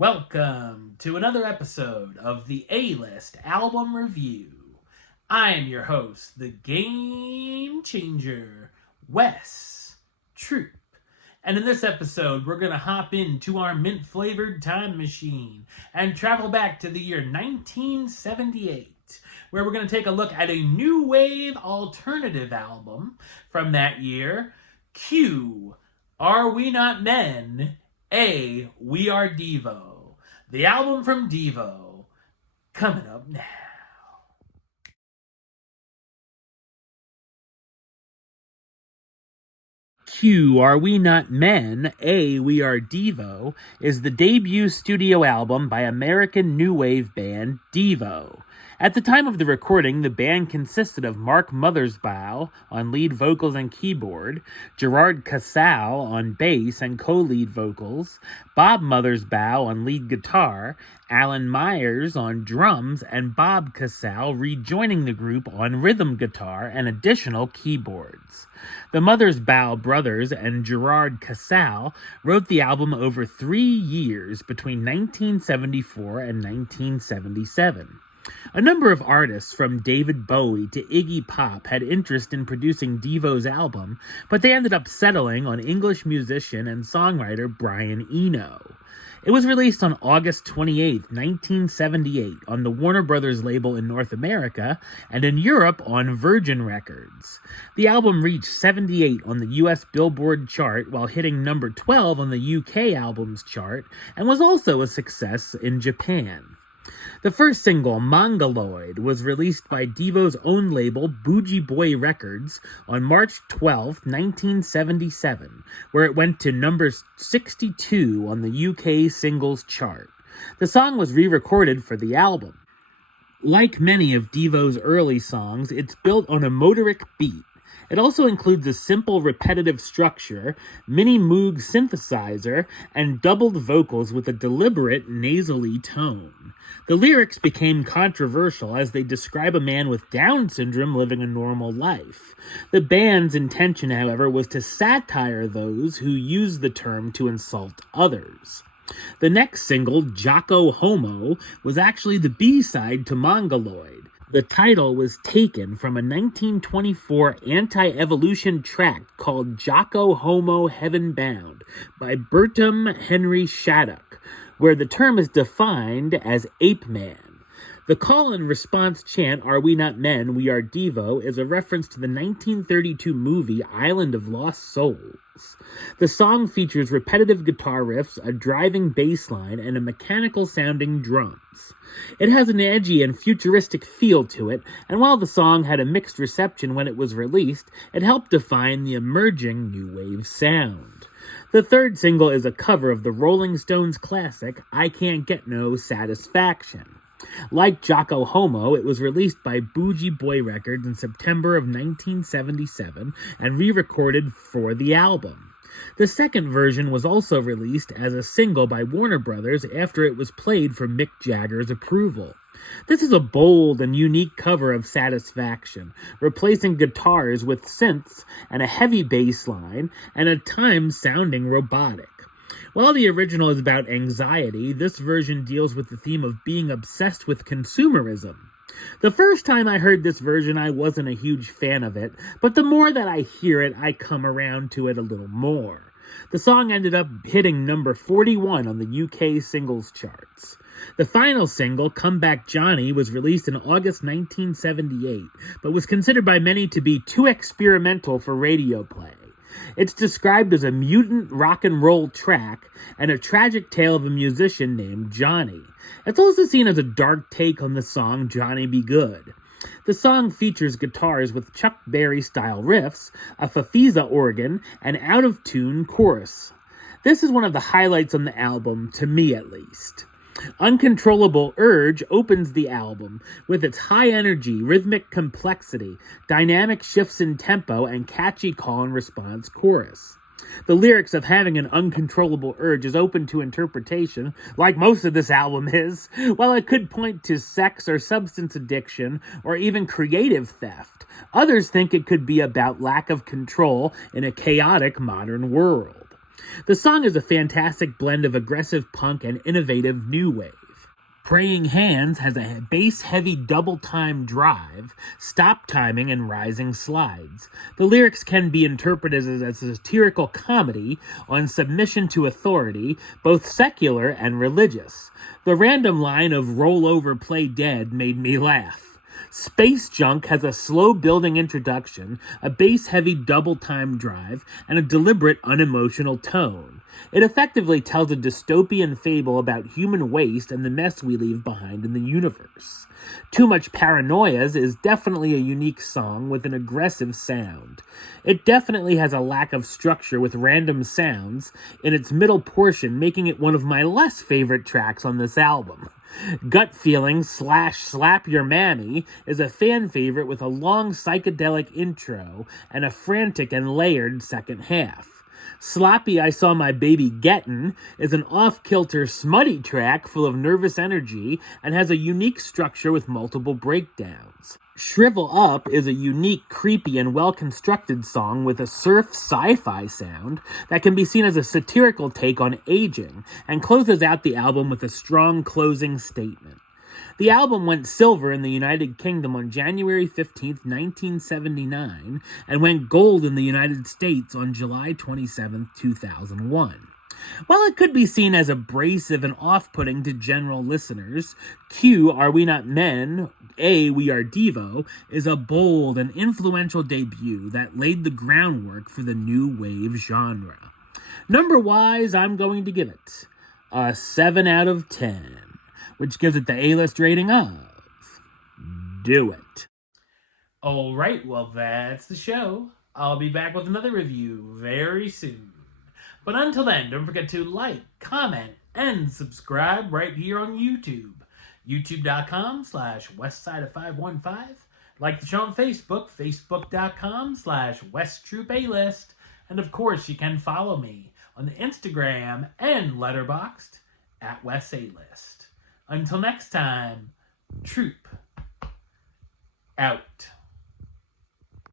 Welcome to another episode of the A-List Album Review. I am your host, the Game Changer, Wes Troop. And in this episode, we're going to hop into our mint-flavored time machine and travel back to the year 1978, where we're going to take a look at a new wave alternative album from that year. Q, Are We Not Men? A, We Are Devo. The album from Devo, coming up now. Q, Are We Not Men? A, We Are Devo is the debut studio album by American new wave band Devo. At the time of the recording, the band consisted of Mark Mothersbaugh on lead vocals and keyboard, Gerard Casale on bass and co-lead vocals, Bob Mothersbaugh on lead guitar, Alan Myers on drums, and Bob Casale rejoining the group on rhythm guitar and additional keyboards. The Mothersbaugh brothers and Gerard Casale wrote the album over 3 years between 1974 and 1977. A number of artists, from David Bowie to Iggy Pop, had interest in producing Devo's album, but they ended up settling on English musician and songwriter Brian Eno. It was released on August 28, 1978, on the Warner Brothers label in North America, and in Europe on Virgin Records. The album reached 78 on the US Billboard chart while hitting number 12 on the UK albums chart, and was also a success in Japan. The first single, Mongoloid, was released by Devo's own label, Bougie Boy Records, on March 12, 1977, where it went to number 62 on the UK singles chart. The song was re-recorded for the album. Like many of Devo's early songs, it's built on a motoric beat. It also includes a simple repetitive structure, mini Moog synthesizer, and doubled vocals with a deliberate nasally tone. The lyrics became controversial as they describe a man with Down syndrome living a normal life. The band's intention, however, was to satire those who use the term to insult others. The next single, Jocko Homo, was actually the B-side to Mongoloid. The title was taken from a 1924 anti-evolution tract called Jocko Homo Heaven Bound by Bertram Henry Shattuck, where the term is defined as ape man. The call-and-response chant, Are We Not Men? We Are Devo, is a reference to the 1932 movie Island of Lost Souls. The song features repetitive guitar riffs, a driving bass line, and a mechanical-sounding drums. It has an edgy and futuristic feel to it, and while the song had a mixed reception when it was released, it helped define the emerging new wave sound. The third single is a cover of the Rolling Stones classic, I Can't Get No Satisfaction. Like Jocko Homo, it was released by Bougie Boy Records in September of 1977 and re-recorded for the album. The second version was also released as a single by Warner Brothers after it was played for Mick Jagger's approval. This is a bold and unique cover of Satisfaction, replacing guitars with synths and a heavy bass line, and at times sounding robotic. While the original is about anxiety, this version deals with the theme of being obsessed with consumerism. The first time I heard this version, I wasn't a huge fan of it, but the more that I hear it, I come around to it a little more. The song ended up hitting number 41 on the UK singles charts. The final single, Come Back Johnny, was released in August 1978, but was considered by many to be too experimental for radio play. It's described as a mutant rock and roll track and a tragic tale of a musician named Johnny. It's also seen as a dark take on the song Johnny Be Good. The song features guitars with Chuck Berry-style riffs, a Fafiza organ, and out-of-tune chorus. This is one of the highlights on the album, to me at least. Uncontrollable Urge opens the album with its high energy, rhythmic complexity, dynamic shifts in tempo, and catchy call and response chorus. The lyrics of Having an Uncontrollable Urge is open to interpretation, like most of this album is. While it could point to sex or substance addiction, or even creative theft, others think it could be about lack of control in a chaotic modern world. The song is a fantastic blend of aggressive punk and innovative new wave. Praying Hands has a bass-heavy double-time drive, stop timing, and rising slides. The lyrics can be interpreted as a satirical comedy on submission to authority, both secular and religious. The random line of "roll over, play dead" made me laugh. Space Junk has a slow-building introduction, a bass-heavy double-time drive, and a deliberate, unemotional tone. It effectively tells a dystopian fable about human waste and the mess we leave behind in the universe. Too Much Paranoias is definitely a unique song with an aggressive sound. It definitely has a lack of structure with random sounds in its middle portion, making it one of my less favorite tracks on this album. Gut Feeling / Slap Your Mammy is a fan favorite with a long psychedelic intro and a frantic and layered second half. Sloppy I Saw My Baby Gettin' is an off-kilter, smutty track full of nervous energy and has a unique structure with multiple breakdowns. Shrivel Up is a unique, creepy, and well-constructed song with a surf sci-fi sound that can be seen as a satirical take on aging and closes out the album with a strong closing statement. The album went silver in the United Kingdom on January 15, 1979, and went gold in the United States on July 27, 2001. While it could be seen as abrasive and off-putting to general listeners, Q, Are We Not Men? A, We Are Devo is a bold and influential debut that laid the groundwork for the new wave genre. Number-wise, I'm going to give it a 7 out of 10. Which gives it the A-list rating of Do It. Alright, well that's the show. I'll be back with another review very soon. But until then, don't forget to like, comment, and subscribe right here on YouTube. YouTube.com/WestsideOf515. Like the show on Facebook, Facebook.com/WestTroopAlist. And of course, you can follow me on the Instagram and Letterboxd at WesAlist. Until next time, Troop out.